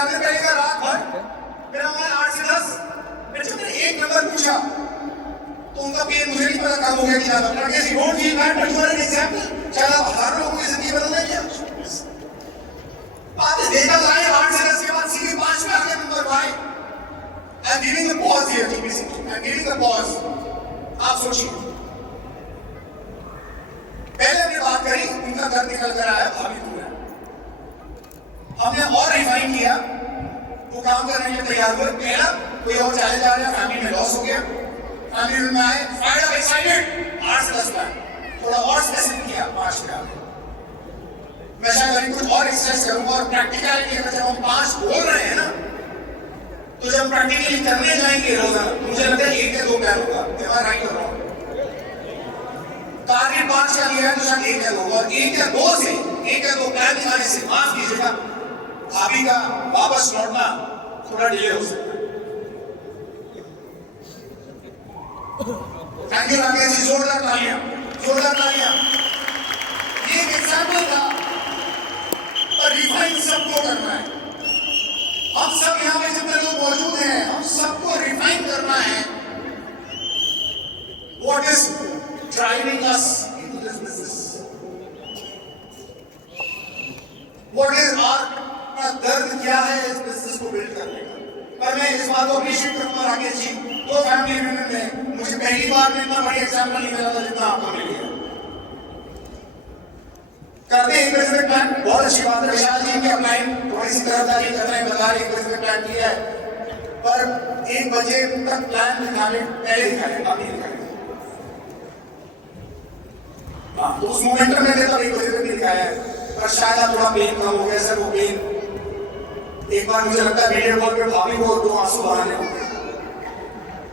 सामने करेगा रात भर, फिर हमारे 8 से 10, फिर जब मैंने 1 नंबर पूछा तो उनका पेन मुझे नहीं पता कब हो गया कि ज्यादा लड़के see don't feel bad but you are an example. शायद आप हजारों लोगों की जिंदगी बदल देंगे। आपने देखा लाइन 8 से 10 के बाद सीधे 5 में आ गया नंबर भाई। I am giving the pause here to basically, I am giving the pause. आप सोचिए, पहले हमने बात करी उनका घर निकल कर आया, भाभी दूर है। हमने और रिफाइन किया, वो काम करने के लिए तैयार हुए। पहला कोई और चैलेंज आ गया, फैमिली में लॉस हो गया, फैमिली में आए फाइड अप एक्साइटेड 8 से 10 प्लान, थोड़ा और स्पेसिफिक किया 5 में आगे। मैं शायद अभी कुछ और एक्सरसाइज करूंगा और प्रैक्टिकलिटी में जब हम 5 बोल रहे हैं ना, तो जब प्रैक्टिकली करने जाएंगे रोजाना, मुझे लगता है 1 या 2 प्लान होगा। मैं राइट कर रहा हूँ, टारगेट 5 का लिया है तो शायद 1 या 2, और 1 या 2 से 1 या 2 प्लान दिखाने से माफ कीजिएगा भाभी का वापस लौटना थोड़ा डिले हो सकता है। थैंक यू राकेश जी, जोरदार तालियां, जोरदार तालियां। ये एक एग्जाम्पल था, पर रिफाइन सबको करना है। हम सब यहाँ पे जितने लोग मौजूद हैं, हम सबको रिफाइन करना है। What is driving us into this business? What is our दर्द क्या है इस बिजनेस को बिल्ड करने का? पर मैं इस बात को अप्रिशिएट करूंगा राकेश जी, तो फैमिली यूनियन में मुझे पहली बार में इतना बड़ी एग्जाम्पल नहीं मिला था जितना आपको मिली है। करते हैं स्पेसिफिक प्लान, बहुत अच्छी बात है। विशाल जी की अपलाइन थोड़ी सी तरफदारी कर रहे हैं, बता रहे स्पेसिफिक प्लान किया है, पर 1 बजे तक प्लान दिखाने पहले दिखाए, अब नहीं दिखाए। हाँ, तो उस मोमेंटम में तो 1 बजे तक नहीं दिखाया है, पर शायद आप थोड़ा पेन कम हो गया सर। वो पेन एक बार मुझे लगता है वीडियो कॉल पे भाभी को 2 आंसू बहाने होंगे,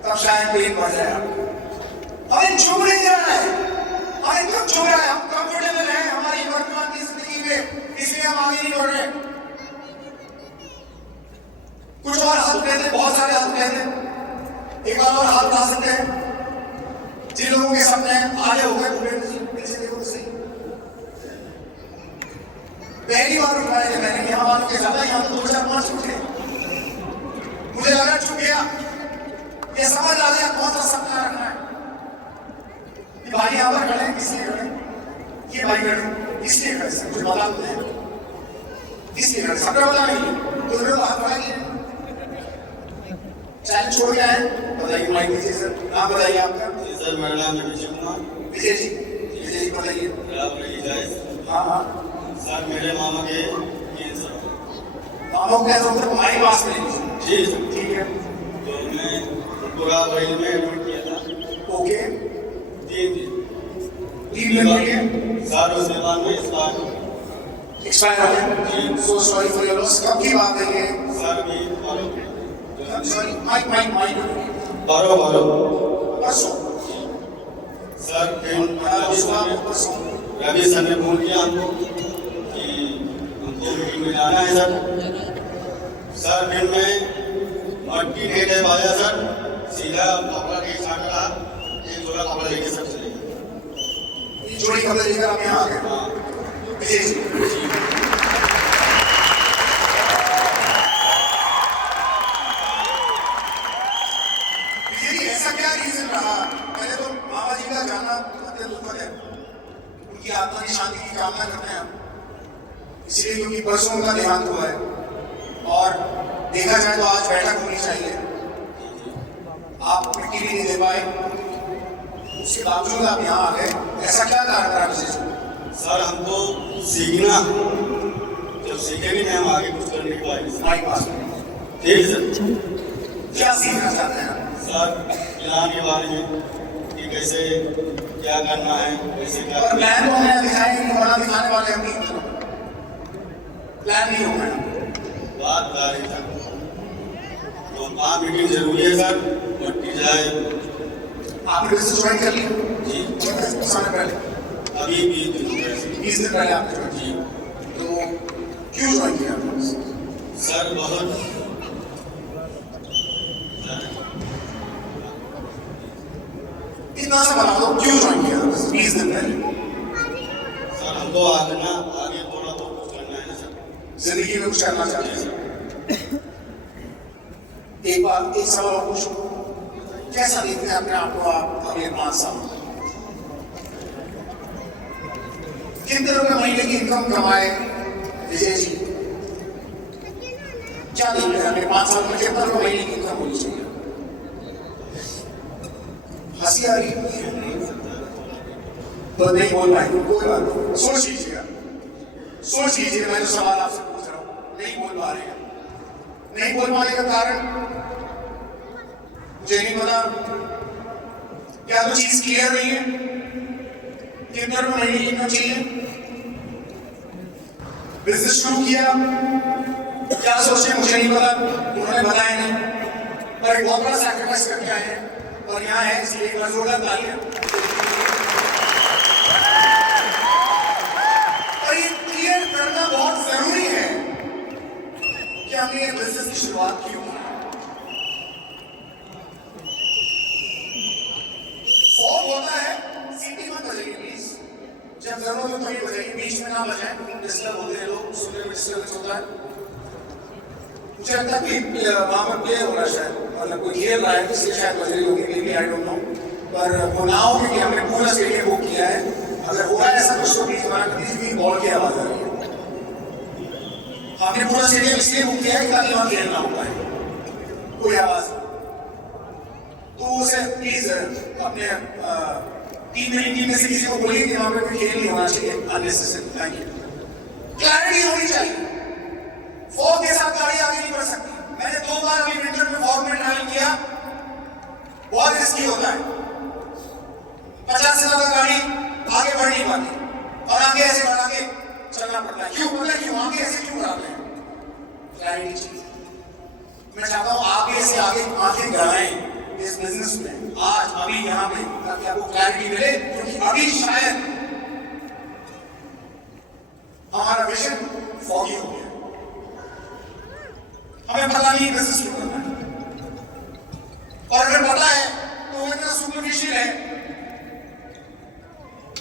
तब शायद पेन बढ़ जाए। हमें चुभ नहीं रहा है, हमें कब चुभ रहा है? हम कंफर्टेबल हैं हमारी वर्तमान की जिंदगी में, इसलिए हम आगे नहीं बढ़ रहे। कुछ और हाथ कहते, बहुत सारे हाथ कहते, एक बार और हाथ उठा सकते हैं जिन लोगों के सपने आगे हो गए। भूपेंद्र जी पीछे देखो सही, पहली बार उठाए थे मैंने, यहाँ वालों के ज्यादा, यहाँ तो 2 4 5 उठे। मुझे लगा चुक गया, ये समझ आ गया कौन सा सपना रखना है। ये भाई यहाँ पर खड़े हैं, इसलिए खड़े, ये भाई खड़े इसलिए खड़े, सब कुछ बता देते हैं इसलिए खड़े, सपना बता नहीं तो लोग हाथ बढ़ा दिए। चैलेंज छोड़ गया है, बताइए माइक दीजिए सर, नाम बताइए आपका। सर मेरा नाम है विजय कुमार। विजय जी, विजय जी बताइए। हाँ हाँ सर मेरे मामा के कैंसर, मामा को कैंसर होता है, हमारे पास में जी सर, ठीक है। तो मैं पूरा वही में एडमिट किया था। ओके, 3 दिन सर, उसके बाद में एक्सपायर हो गया। So sorry for your loss. कब की बात है ये सर? भी सॉरी, माइक परसों सर। फिर रवि सर ने फोन किया हमको कि हमको मीटिंग में जाना है सर। फिर मैं मट्टी नहीं दे पाया सर, सीधा कपड़ा के साथ रहा, एक जोड़ा कपड़ा लेके सब चले गए। जोड़ी कपड़े लेकर आप यहाँ आ गए। विजय जी ऐसा क्या रीजन रहा? पहले तो मामा जी का जाना अत्यंत दुखद है, उनकी आत्मा की शांति की कामना करते हैं हम, इसलिए क्योंकि परसों उनका देहांत हुआ है और देखा जाए तो आज बैठक होनी चाहिए, आप मिट्टी भी नहीं दे पाए, उसके बावजूद आप यहाँ आ गए। ऐसा क्या कारण रहा विजय जी? सर हमको सीखना, जब सीखेंगे नहीं हम आगे कुछ करने के बाद। माइक पास में ठीक है सर। क्या सीखना चाहते हैं सर? प्लान के बारे में कि कैसे क्या करना है, कैसे क्या और प्लान तो हमें दिखाएंगे नहीं, बड़ा दिखाने वाले हम नहीं, प्लान नहीं होगा। बात कर रही था तो 5 मीटिंग जरूरी है सर, मट्टी जाए। आपने बिजनेस ज्वाइन कर लिया जी, समय पहले, अभी 20 दिन हो गए। 20 दिन पहले आपने ज्वाइन जी, तो क्यों ज्वाइन किया सर? बहुत इतना सा बता दो क्यों ज्वाइन किया 20 दिन पहले? सर हमको आगे थोड़ा बहुत कुछ करना है सर, जिंदगी में कुछ करना चाहते हैं। एक सवाल और पूछूं, कैसा देखते हैं अपने आप को आप अगले 5 साल में? कितने रुपए महीने की इनकम कमाए विजय जी? क्या देखते हैं अगले 5 साल में कितना रुपए महीने की इनकम होनी चाहिए? हंसी आ रही तो नहीं बोल पाएंगे, कोई बात नहीं, सोच लीजिएगा, सोच लीजिएगा। मैं जो सवाल आपसे पूछ रहा हूं, नहीं बोल पा रहे हैं। नहीं बोल पाने का कारण मुझे नहीं पता, क्या तो चीज क्लियर नहीं है? कितने रुपए महीने की इनकम चाहिए? बिजनेस शुरू किया, क्या सोचे मुझे नहीं पता, उन्होंने बताया नहीं, पर एक बहुत बड़ा सैक्रिफाइस करके आए हैं और यहाँ है, इसलिए एक जोरदार तालियां। और ये क्लियर करना बहुत जरूरी है कि हमने ये बिजनेस की शुरुआत क्यों की। फॉग होता है, सीटी मत बजाइए प्लीज, जब जरूरत हो तभी बजाइए, बीच में ना बजाएं, डिस्टर्ब होते हैं लोग, सुनने में डिस्टर्बेंस होता है। मुझे लगता है कि वहां पर प्ले हो रहा है शायद, मतलब कोई खेल रहा है, इसलिए शायद बज रही होगी, may be, I don't know. पर वो ना हो क्योंकि हमने पूरा स्टेडियम बुक किया है। अगर हो रहा है ऐसा कुछ तो प्लीज हमारा किसी बॉल की आवाज आ रही है। हमने पूरा स्टेडियम इसलिए बुक किया है ताकि वहां खेल ना हो पाए, कोई आवाज। तो उसे प्लीज अपने टीम में से किसी को बोलिए कि वहां पे कोई खेल नहीं होना चाहिए अननेसेसरी। Thank you. क्लैरिटी होनी चाहिए, फॉग के साथ गाड़ी आगे नहीं बढ़ सकती। मैंने 2 बार अभी विंटर में फॉग में ट्रैवल किया, बहुत रिस्की होता है, 50 से ज्यादा गाड़ी आगे बढ़ नहीं पाती और आगे ऐसे बढ़ा के चलना पड़ता है। क्यों पता है क्यों? आगे ऐसे क्यों बढ़ाते हैं? क्लैरिटी चाहिए। मैं चाहता हूं आप भी ऐसे आगे आंखें गड़ाएं इस बिजनेस में, आज अभी यहाँ पे, ताकि आपको क्लैरिटी मिले, क्योंकि अभी शायद हमारा विजन फॉगी हो गया, हमें पता नहीं बिजनेस क्यों करना है, और अगर पता है तो वो इतना सुपरफिशियल है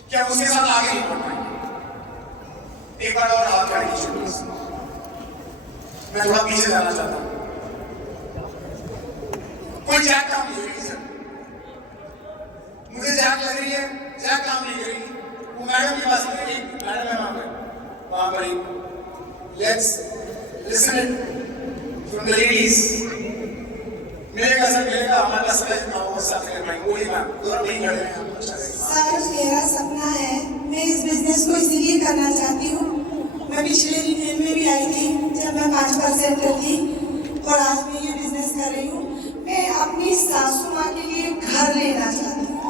कि हम उसके साथ आगे नहीं बढ़ पाएंगे। एक बार और हाथ खड़े कीजिए प्लीज, मैं थोड़ा पीछे जाना चाहता हूं। कोई जैक काम नहीं करेगी सर, मुझे जैक लग रही है, जैक काम नहीं करेगी। वो मैडम के पास नहीं गई, मैडम है वहां पर ही। Let's listen it from the ladies. मिलेगा सर, मिलेगा, हमारे पास समय जितना होगा सब कर पाएंगे। बोलिए मैम, थोड़ा नहीं कर रहे हैं सर। मेरा सपना है, मैं इस बिजनेस को इसीलिए करना चाहती हूँ। मैं पिछले यूनियन में भी आई थी जब मैं 5% थी, और आज मैं ये बिजनेस कर रही हूँ। मैं अपनी सासू माँ के लिए घर लेना चाहती हूँ,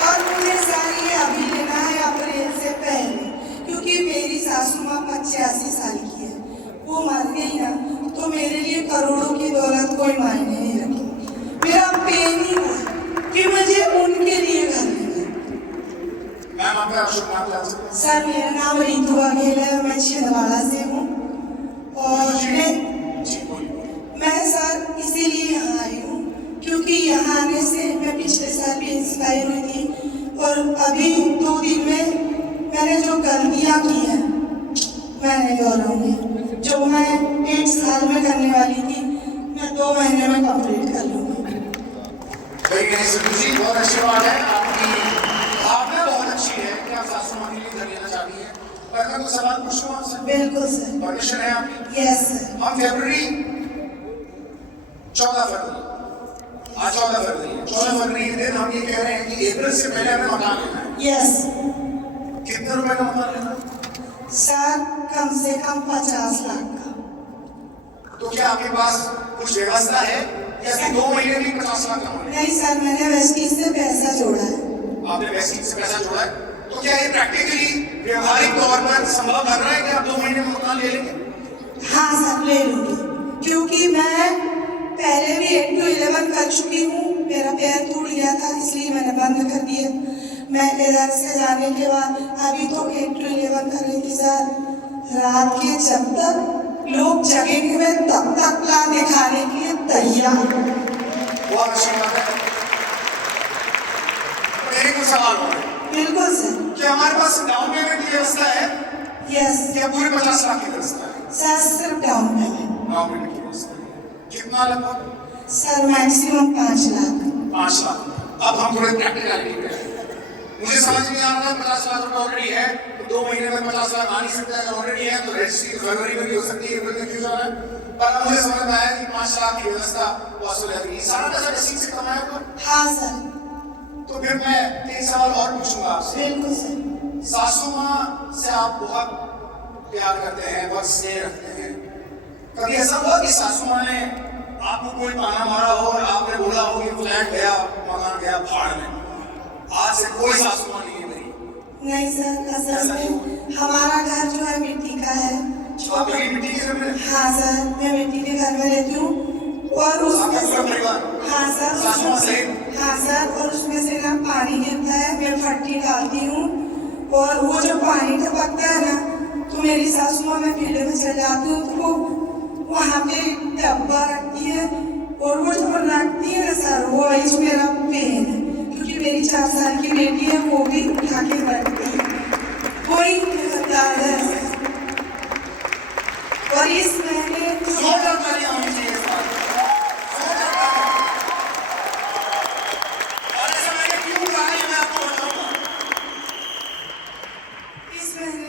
और मुझे सारी ये अभी लेना है अप्रैल से पहले, क्योंकि मेरी सासू माँ 85 साल की है। वो मर गई ना तो मेरे लिए करोड़ों की दौलत कोई मायने नहीं रखी। मेरा पेन ही था कि मुझे उनके लिए घर लेना। मैम आपका शुभ नाम क्या है? सर मेरा नाम रितु बघेल है, मैं छिंदवाड़ा से हूँ, और मैं सर इसीलिए यहाँ आई हूँ क्योंकि यहाँ आने से मैं पिछले साल भी इंस्पायर हुई थी, और अभी 2 दिन में मैंने जो गलतियाँ की हैं मैं नहीं दोहराऊंगी। जो मैं 1 साल में करने वाली थी मैं 2 महीने में कंप्लीट कर लूँगी। बहुत अच्छी बात है, आपकी भावना बहुत अच्छी है कि आप सासू माँ के लिए घर लेना चाहती हैं। पर मैं कुछ सवाल पूछूं आपसे? बिल्कुल सर। परमिशन है आपकी? Yes sir. हम फरवरी 14 फरवरी, आज 14 फरवरी है, 14 फरवरी के दिन हम ये कह रहे हैं कि अप्रैल से पहले हमें मकान लेना है। यस। कितने रुपए का मकान लेना है? सर कम से कम 50 लाख का। तो क्या आपके पास कुछ व्यवस्था है या सिर्फ 2 महीने में 50 लाख कमा लें? नहीं सर, मैंने वेस्टीज से पैसा जोड़ा है। आपने वेस्टीज से पैसा जोड़ा है, तो क्या ये प्रैक्टिकली व्यवहारिक तौर पर संभव लग रहा है कि आप 2 महीने में मकान ले लेंगे? हाँ सर ले लूंगी, क्योंकि मैं पहले भी 8 to 11 कर चुकी हूँ। मेरा पैर टूट गया था इसलिए मैंने बंद कर दिया। मैं इधर से जाने के बाद अभी तो 8 to 11 कर रही थी सर। रात के जब तक लोग जगेंगे मैं तब तक प्लान दिखाने के लिए तैयार। बहुत अच्छी बात है। मेरे कुछ सवाल हो रहे हैं। बिल्कुल सर। क्या हमारे पास डाउन पेमेंट की व्यवस्था है? यस क्या पूरे 50 लाख की व्यवस्था है? सर सिर्फ डाउन पेमेंट। डाउन पेमेंट की व्यवस्था है। कितना लगभग? Sir maximum 5 lakh. 5 लाख। अब हम थोड़े प्रैक्टिकलिटी पे हैं। मुझे समझ नहीं आ रहा 50 लाख रुपए ऑलरेडी है तो 2 महीने में 50 लाख आ नहीं सकता है। ऑलरेडी है तो रजिस्ट्री फरवरी में भी हो सकती है, अप्रैल में क्यों जा रहा है? पर अब मुझे समझ में आया कि 5 लाख की व्यवस्था पॉसिबल है। सारा पैसा रसीद से कमाया होगा? हाँ सर। तो फिर मैं एक सवाल और पूछूंगा आपसे। बिल्कुल सर। सासू माँ से आप बहुत प्यार करते हैं, बहुत स्नेह रखते हैं। कभी ऐसा हुआ कि सासू माँ ने आपको कोई ताना मारा हो और आपने बोला हो कि फ्लैट गया, मकान गया भाड़ में, आज से कोई सासू माँ नहीं है मेरी? नहीं सर, असल में हमारा घर जो है मिट्टी का है। आप लगी मिट्टी के घर में? हाँ सर, मैं मिट्टी के घर में रहती हूँ और उसमें से हाँ सर, हाँ सर, और उसमें से ना पानी गिरता है, मैं फट्टी डालती हूँ और वो जो पानी टपकता है ना तो मेरी सासू माँ मैं फील्ड में चल जाती हूँ तो वो वहाँ पे डब्बा रखती है और वो जब रखती है ना सर वो वही मेरा पेन है, क्योंकि मेरी 4 साल की बेटी है वो भी उठा के रखती है, कोई दर्द है सर। और इस महीने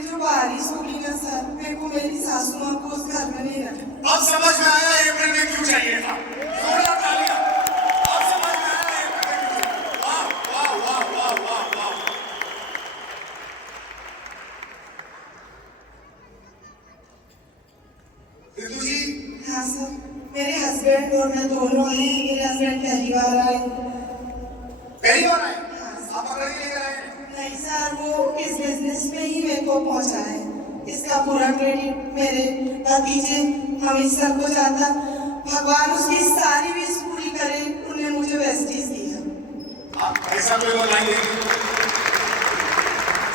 जो बारिश होगी ना सर, मेरे को मेरी सासू माँ को उस घर में नहीं रखना। अब समझ में आया अप्रैल में क्यों चाहिए था। जोरदार तालियां। अब समझ में आया अप्रैल में क्यों चाहिए। वाह वाह वाह वाह वाह वाह। रितु जी। हाँ सर, मेरे हस्बैंड और मैं दोनों आए हैं। मेरे हस्बैंड पहली बार आए। पहली बार आए? आप पकड़ के लेकर आए? नहीं सर, वो इस बिजनेस में ही मेरे को पहुंचा है। इसका पूरा क्रेडिट मेरे भतीजे अमित सर को जाता। भगवान उसकी सारी विश पूरी करे, उन्हें मुझे वेस्टिज दिया। आप ऐसा कोई बताएंगे?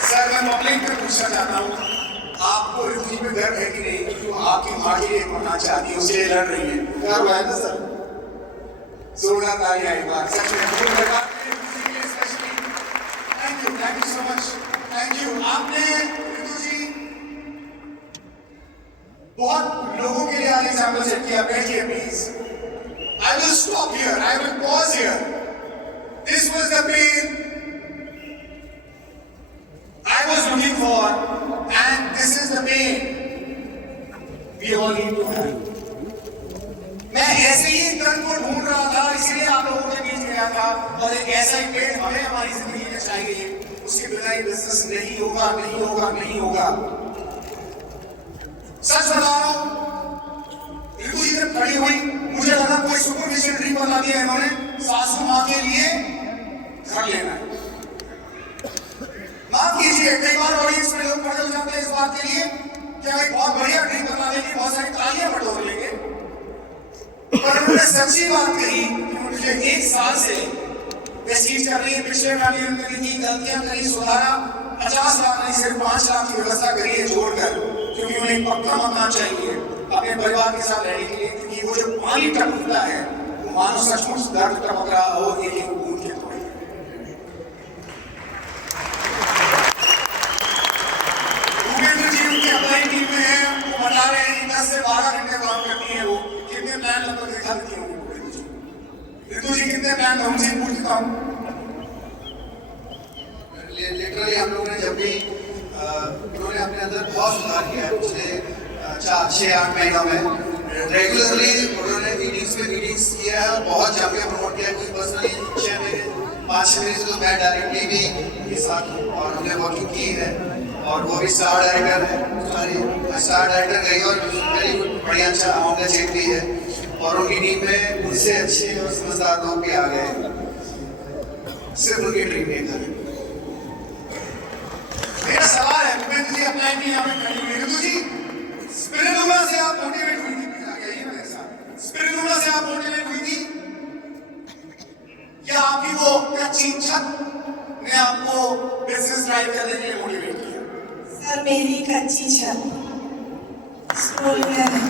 सर मैं पब्लिक में पूछना चाहता हूँ, आपको रितु जी पे गर्व है कि नहीं? जो आपकी माँ के लिए मरना चाहती है उसके लिए लड़ रही है, गर्व है ना सर? जोरदार तालियां एक बार। सच में thank you so much. Thank you. आपने रितु जी बहुत लोगों के लिए आज एग्जाम्पल सेट किया। बैठिए please. I will stop here, I will pause here. This was the pen I was looking for and this is the pen we all need to have. मैं ऐसे ही दर्द को ढूंढ रहा था, इसलिए आप लोगों के बीच गया था और एक ऐसा ही पेन हमें हमारी जिंदगी में चाहिए। उसके बिना ये बिजनेस नहीं होगा, नहीं होगा, नहीं होगा। सच बता रहा हूं, रितु जी जब खड़ी हुई मुझे लगा कोई सुपरफिशियल ड्रीम बना दिया इन्होंने, सासू माँ के लिए घर लेना है। माफ कीजिए, कई बार ऑडियंस में लोग खड़े हो जाते हैं इस बात के लिए क्या एक बहुत बढ़िया ड्रीम बना देंगे, बहुत सारी तालियां बटोर लेंगे। पर उन्होंने सच्ची बात कही कि मुझे 1 साल से चीज कर रही है, पिछले मैनेजमेंट में की गलतियां करी, सुधारा, 50 लाख नहीं सिर्फ 5 लाख की व्यवस्था करी है जोड़कर, क्योंकि उन्हें पक्का मकान चाहिए अपने परिवार के साथ रहने के लिए, क्योंकि वो जो पानी टपकता है वो मानो सचमुच दर्द टपक रहा हो एक एक बूंद के थोड़े। भूपेंद्र जी उनकी अपनी टीम में है, वो बता रहे हैं 10 से 12 घंटे काम करती है। वो कितने प्लान लगभग दिखा देती होंगी रितु जी, कितने प्लान उनसे पूछता हूँ। लिटरली हम लोगों ने जब भी उन्होंने अपने अंदर बहुत सुधार किया है पिछले 6-8 महीनों में। रेगुलरली उन्होंने मीटिंग्स किया है और बहुत जम के प्रमोट किया है। कुछ पर्सनली 5-6 महीने से तो मैं डायरेक्टली भी उनके साथ हूँ और हमने वर्किंग की है और वो भी स्टार डायरेक्टर है। हमारी स्टार डायरेक्टर गई और वेरी गुड, बढ़िया अच्छा अमाउंट का चेक भी है और उनकी टीम में उनसे अच्छे और समझदार लोग भी आ गए। सिर्फ उनकी ड्रीम नहीं था। मेरा सवाल है, भूपेंद्र जी अपना ही यहाँ पे खड़ी हुई, रितु जी स्पिरिटुला से आप मोटिवेट हुई थी? ये मेरे साथ स्पिरिटुला से आप मोटिवेट हुई थी या आपकी वो कच्ची छत ने आपको बिजनेस ड्राइव करने के लिए मोटिवेट किया? सर मेरी कच्ची छत स्कूल में नहीं।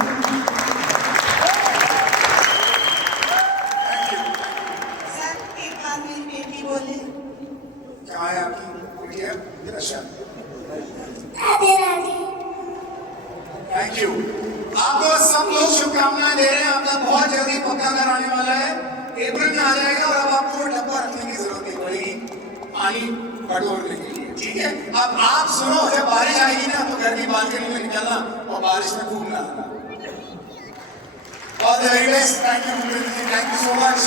क्या है आपकी बिटिया? राधे राधे। Thank you. आपको सब लोग शुभकामनाएं दे रहे हैं, आपका बहुत जल्दी पक्का घर आने वाला है, अप्रैल में आ जाएगा और अब आपको वो डब्बा रखने की जरूरत नहीं पड़ेगी पानी बटोरने के लिए, ठीक है। अब आप सुनो, जब बारिश आएगी ना तो घर की बालकनी में निकलना और बारिश में घूमना आना। All the very best, thank you so much.